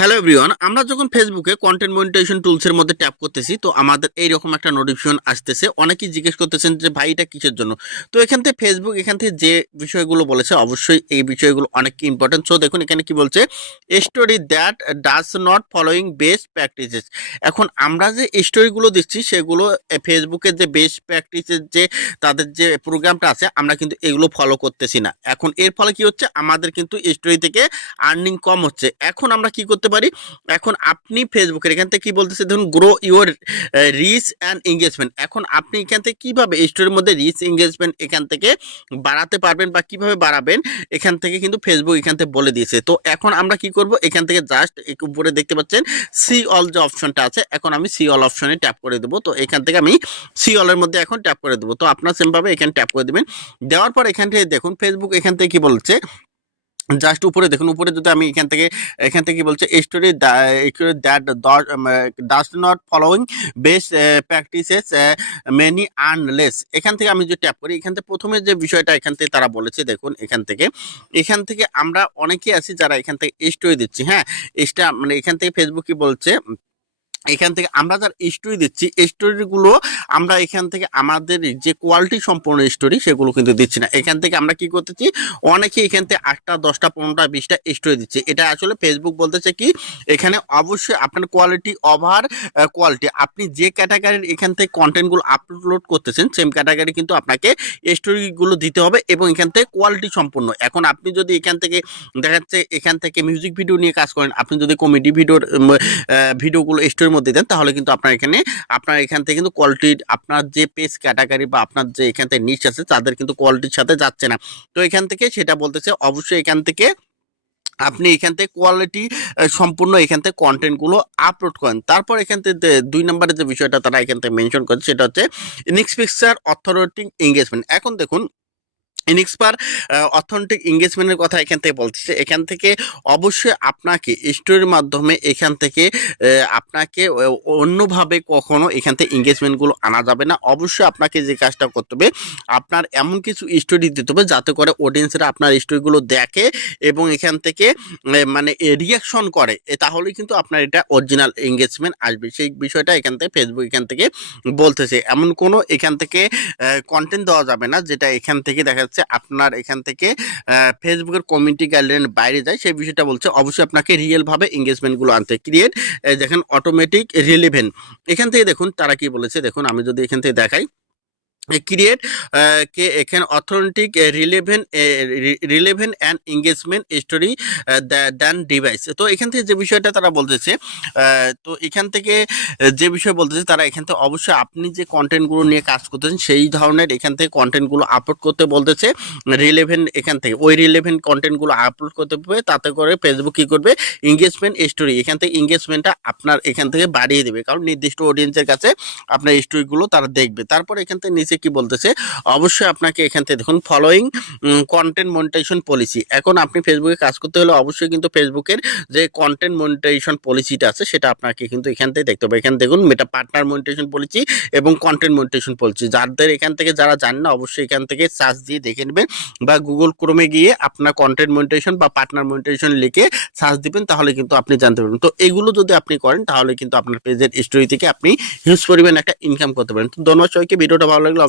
Hello everyone আমরা যখন ফেসবুকে কন্টেন্ট মনিটাইজেশন টুলসের মধ্যে ট্যাপ করতেছি, তো আমাদের এইরকম একটা নোটিফিকেশন আসতেছে। অনেকেই জিজ্ঞেস করতেছেন যে, ভাই, এটা কিসের জন্য? তো এখান থেকে ফেসবুক এখান থেকে যে বিষয়গুলো বলেছে, অবশ্যই এই বিষয়গুলো অনেক ইম্পর্টেন্ট সো দেখুন, এখানে কি বলছে? Story that does not following best practices এখন আমরা যে স্টোরিগুলো দিচ্ছি সেগুলো ফেসবুকের যে বেস্ট প্র্যাকটিসের যে, তাদের যে প্রোগ্রামটা আছে, আমরা কিন্তু এগুলো ফলো করতেছি না। এখন এর ফলে কি হচ্ছে? আমাদের কিন্তু স্টোরি থেকে আর্নিং কম হচ্ছে। এখন আমরা কি করতে পারি। এখন আপনি ফেসবুকের এখান থেকে কি বলতেছে? ধরুন grow your reach and engagement এখন আপনি এখান থেকে কীভাবে স্টোরির মধ্যে রিচ এঙ্গেজমেন্ট এখান থেকে বাড়াতে পারবেন বা কীভাবে বাড়াবেন, এখান থেকে কিন্তু ফেসবুক এখান থেকে বলে দিয়েছে। তো এখন আমরা কি করব? এখান থেকে জাস্ট উপরে দেখতে পাচ্ছেন সি অল যে অপশনটা আছে, এখন আমি সি অল অপশনে ট্যাপ করে দেবো। তো এখান থেকে আমি সি অলের মধ্যে এখন ট্যাপ করে দেবো। তো আপনার সেমভাবে এখানে ট্যাপ করে দেবেন। দেওয়ার পর এখান থেকে দেখুন ফেসবুক এখান থেকে কি বলছে? জাস্ট উপরে দেখুন, উপরে যদি আমি এখান থেকে এখান থেকে কি বলছে story that does not following best practices many earnless এখান থেকে আমি যে ট্যাপ করি, এখান থেকে প্রথমে যে বিষয়টা এখান থেকে তারা বলেছে, দেখুন, এখান থেকে এখান থেকে আমরা অনেকেই আছি যারা এখান থেকে স্টোরি দিচ্ছি হ্যাঁ? এটা মানে এখান থেকে ফেসবুক কি বলছে এখান থেকে আমরা যার স্টোরি দিচ্ছি স্টোরিগুলো আমরা এখান থেকে আমাদের যে কোয়ালিটি সম্পূর্ণ স্টোরি সেগুলো কিন্তু দিচ্ছি না। এখান থেকে আমরা কি করতেছি? অনেকে এখান থেকে আটটা, দশটা, পনেরোটা, বিশটা স্টোরি দিচ্ছে। এটা আসলে ফেসবুক বলতেছে কি, এখানে অবশ্যই আপনার কোয়ালিটি ওভার কোয়ালিটি আপনি যে ক্যাটাগরির এখান থেকে কন্টেন্টগুলো আপলোড করতেছেন সেম ক্যাটাগরি কিন্তু আপনাকে স্টোরিগুলো দিতে হবে এবং এখান থেকে কোয়ালিটি সম্পূর্ণ এখন আপনি যদি এখান থেকে, দেখা যাচ্ছে এখান থেকে মিউজিক ভিডিও নিয়ে কাজ করেন, আপনি যদি কমেডি ভিডিওর ভিডিওগুলো স্টোরির মধ্যে দেন, তাহলে কিন্তু আপনার এখানে, আপনার এখান থেকে কিন্তু কোয়ালিটির আপনার যে পেজ ক্যাটাগরি বা আপনার যে এখান থেকে নিচ আছে, তাদের কিন্তু কোয়ালিটির সাথে যাচ্ছে না। তো এখান থেকে সেটা বলতেছে, অবশ্যই এখান থেকে আপনি এখান থেকে কোয়ালিটি সম্পূর্ণ এখান থেকে কন্টেন্টগুলো আপলোড করেন। তারপর এখান থেকে দুই নম্বরের যে বিষয়টা তারা এখান থেকে মেনশন করেছে, সেটা হচ্ছে নেক্সট পিকচার অথরিটি এঙ্গেজমেন্ট এখন দেখুন ইনিক্সপার অথেন্টিক এঙ্গেজমেন্টের কথা এখান থেকে বলতেছে এখান থেকে অবশ্যই আপনাকে স্টোরির মাধ্যমে এখান থেকে আপনাকে অন্যভাবে কখনো এখান থেকে এঙ্গেজমেন্টগুলো আনা যাবে না। অবশ্যই আপনাকে যে কাজটা করতে হবে, আপনার এমন কিছু স্টোরি দিতে হবে যাতে করে অডিয়েন্সরা আপনার স্টোরিগুলো দেখে এবং এখান থেকে মানে রিয়াকশন করে। তাহলে কিন্তু আপনার এটা অরিজিনাল এঙ্গেজমেন্ট আসবে। সেই বিষয়টা এখান থেকে ফেসবুক এখান থেকে বলতেছে। এমন কোনো এখান থেকে কন্টেন্ট দেওয়া যাবে না যেটা এখান থেকে দেখা যাচ্ছে আপনার এখান থেকে ফেসবুকের কমিউনিটি গাইডলাইন বাইরে যায়, সেই বিষয়টা বলছে, অবশ্যই আপনাকে রিয়েলভাবে এঙ্গেজমেন্টগুলো আনতে ক্রিয়েট দেখেন অটোমেটিক রিলিভেন্ট এখান থেকে দেখুন, তারা কি বলেছে? দেখুন, আমি যদি এখান থেকে দেখাই। ক্রিয়েট কে এখানে authentic relevant relevant and engagement story than device তো এখান থেকে যে বিষয়টা তারা বলতেছে তো এখান থেকে যে বিষয় বলতেছে তারা এখান থেকে অবশ্যই আপনি যে কন্টেন্টগুলো নিয়ে কাজ করতেছেন, সেই ধরনের এখান থেকে কন্টেন্টগুলো আপলোড করতে বলতেছে রিলেভেন্ট এখান থেকে। ওই রিলেভেন্ট কন্টেন্টগুলো আপলোড করতে হবে, তাতে করে ফেসবুক কী করবে? এঙ্গেজমেন্ট স্টোরি এখান থেকে এঙ্গেজমেন্টটা আপনার এখান থেকে বাড়িয়ে দেবে। কারণ নির্দিষ্ট অডিয়েন্সের কাছে আপনার স্টোরিগুলো তারা দেখবে। তারপর এখান থেকে নিচে কি বলতেছে, অবশ্যই আপনাকে এখান থেকে দেখুন ফলোয়িং কন্টেন্ট মনিটাইজেশন পলিসি এখন আপনি ফেসবুকে কাজ করতে হলে অবশ্যই কিন্তু ফেসবুকের যে কন্টেন্ট মনিটাইজেশন পলিসিটা আছে, সেটা আপনাকে কিন্তু এখান থেকে দেখতে হবে। এখানে দেখুন মেটা পার্টনার মনিটাইজেশন পলিসি এবং কন্টেন্ট মনিটাইজেশন পলিসি যাদের এখান থেকে যারা জানেন না, অবশ্যই এখান থেকে সার্চ দিয়ে দেখে নেবেন বা গুগল ক্রোমে গিয়ে আপনার কন্টেন্ট মনিটাইজেশন বা পার্টনার মনিটাইজেশন লিখে সার্চ দিবেন, তাহলে কিন্তু আপনি জানতে পারবেন। তো এগুলো যদি আপনি করেন, তাহলে কিন্তু আপনার পেজের স্টোরি থেকে আপনি হিউজ পরিমাণ একটা ইনকাম করতে পারেন। তো ধন্যবাদ সবাইকে, ভিডিওটা ভালো লাগলে